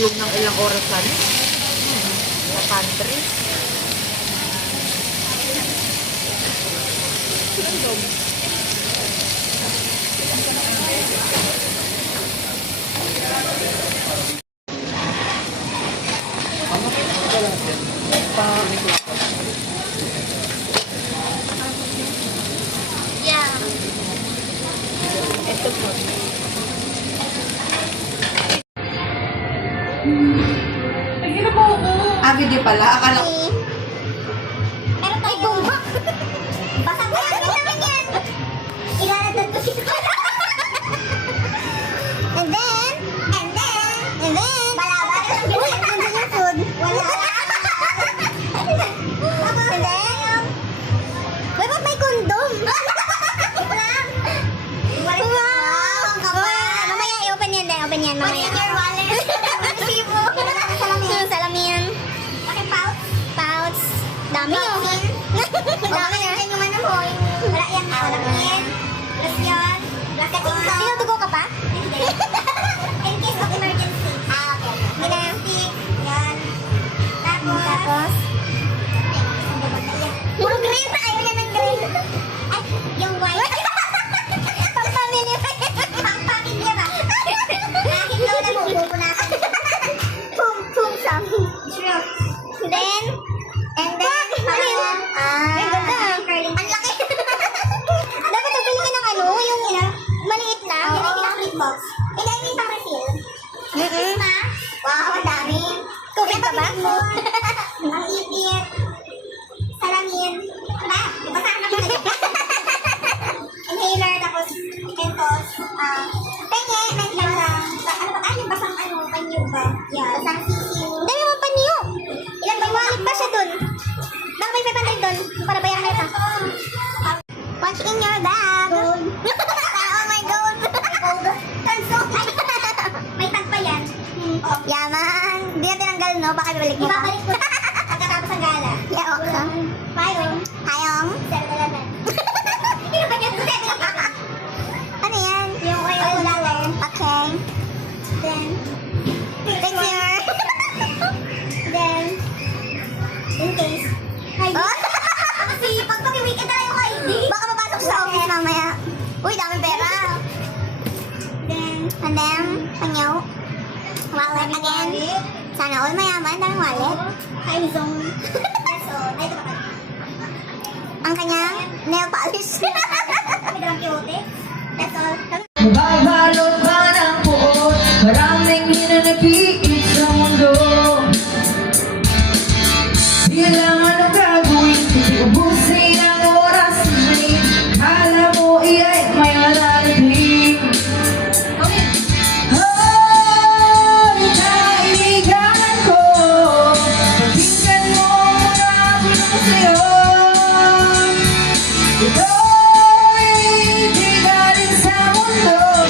nakatulog ng ilang oras sana sa pantry. Yeah. Ito po. Video pala. Akala ko. Meron tayo bomba. Basta ko yan. Ilalagdag ko si And then, balaban. Uy, nandun yung food. Wala. And then, uy, ba't may kondom? Wow, ang kapal. Mamaya, i-open yan. Open yan, mamaya. What's in your wallet? Salamin. Pouch. Dami oh. Dami na. Yung ano mo, wala yan. Salamin. Plus yun. Tinutugo ka pa? Hindi. In case of emergency. Okay. Emergency. Yan. Tapos. Puro green. Ayaw niya ng green. Ay, yung white. Pang-family. Pang-family ba? Kahit daw na mo, pupunasan. Pum-sam. True. Then, ang laki. Dapat nabili ka ng ano, yung maliit lang. Yung pinaka-flip box. Hindi, yung pang-refill. Wow, ang dami. Tubig ka ba? Ang ipit. Salamin. Diba? Diba saan kami naging? Inhaler, tapos Mentos. Penge, Mentos. Ano ba? Yung basang ano, panyo ba? Yeah. Basang sisiw. Dami mo panyo. Ilan ba? Wallet pa siya dun. Baka may 500 dun. Para bayaran kayo pa. What's in your bag? Gold. Oh my gold. May tag pa yan. Yaman. Di na tinanggal, no? Baka ibalik mo pa. Ibabalik ko. Pagkatapos ang gala. Yeah, okay. Payong. 7-Eleven. Ano ba yan? 7-Eleven. Ano yan? Yung oil color. Okay. Then, picture. Then, in case. ID. Kasi pag pag-weekend na yung ID. Baka mapasok sa office mamaya. Uy, daming pera. And then, panyaw. Wallet again. Sana all mayaman, daming wallet. Time zone. That's all. Ay, ito pa. Ang kanyang nail polish. May dalang kiote. That's all. Mababalot ba ng puot? Maraming hinanapigit sa mundo. Di alam anong gagawin, hindi ubusin ang oras na may kala mo iya'y may malalating. Oh, kaibigan ko, pakinggan mo mga bulong sa'yo. Ito'y hindi galing sa mundo.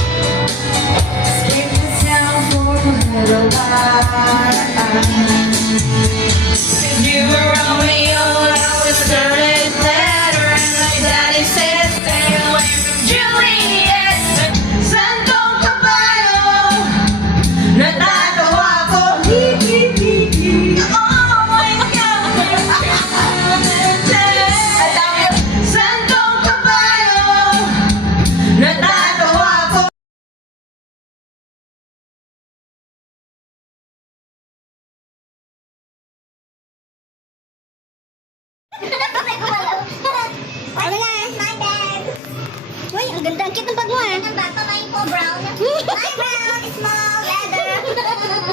Skip the sound for my If you were Romeo, I was started better. And my daddy said, stay away from Juliet. Santong kabayo, natatawa ko. Oh my God. At dami yung santong kabayo, natatawa ko. Ano na? My bag. Uy, ang ganda. Ang cute ng bag mo ah. Ang bag, pamain ko, brown. My brown, small, leather.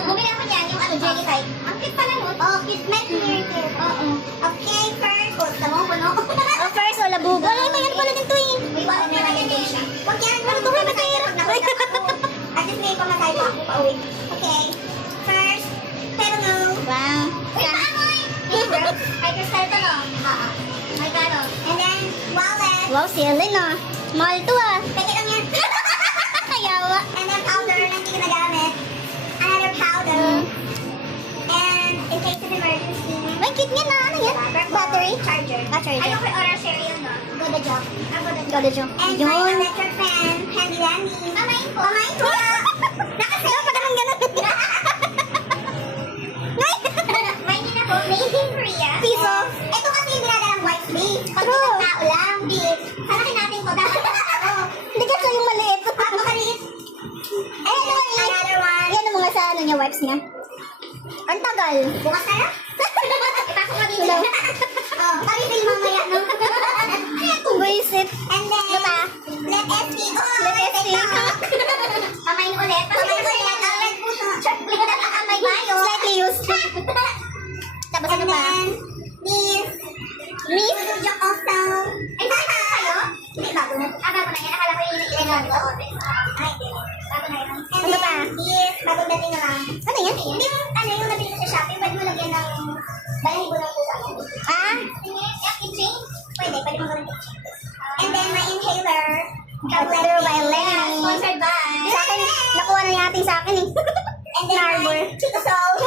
Bumili ako niyan, yung ano, jelly type. Ang cute pala nun. Oh, cute. May clear. Oo. Okay, first. Oh, tama mo, no? Oh, first, oh, labugo. Wala, may yan pala din to eh. May wala na lang yan siya. Huwag yan. Ano to, may matahirap na. At least may pamatay pa ako pa-uwi. Okay. First, pero no. Wow. Uy, paamoy! Ay, crystal to, no? My God, oh. And then, wallet. Wow, silly, no? Small to, ah. Pwede lang yan. Yawa. And then, powder na hindi ko nagamit. Another powder. And, in case of emergency. May kit niya na, ano yan? Battery? Charger. Charger. Ayoko yung oral cereal, no? Go the job. Go the job. And my electric fan. Handy dandy. Pamain ko. Pamain ko. Nakasayo pa ganun. Made in Korea. Piso. Ito kasi yung dinadalang wipes, B. Pag isang tao lang, B. Salakin natin ko. Dapat ako. Hindi ka siya yung maliit. Makaliit. Another one. Yan ang mga sa ano niya, wipes niya. Ang tagal. Bukas ka na? Ipasok mo dito. Oh, pag-refill mamaya, no? Visit. And then, let ST go. Let ST. Pamain ulit. Pamain ulit. Ang red po sa chocolate na kamay bayo. Slightly used. Tapos ano pa? Miss. Miss. Joke also. Ay, saan ka kayo? Hindi, bago na. Bago na yan. Akala ko yung ina-ilan ko. Ay, hindi. Bago na yan. Ano pa? Yes, bagong dating na lang. Ano yan? Hindi mo, ano yung nabili ko sa Shopee, pwede mo lagyan ng balahibo ng pusa. Ah? Keychain? Pwede mo gawin keychain. And then my inhaler. Inhaler by Lenny. Sponsored by. Sa akin, nakuha na natin sa akin eh. And then my Chico Soul.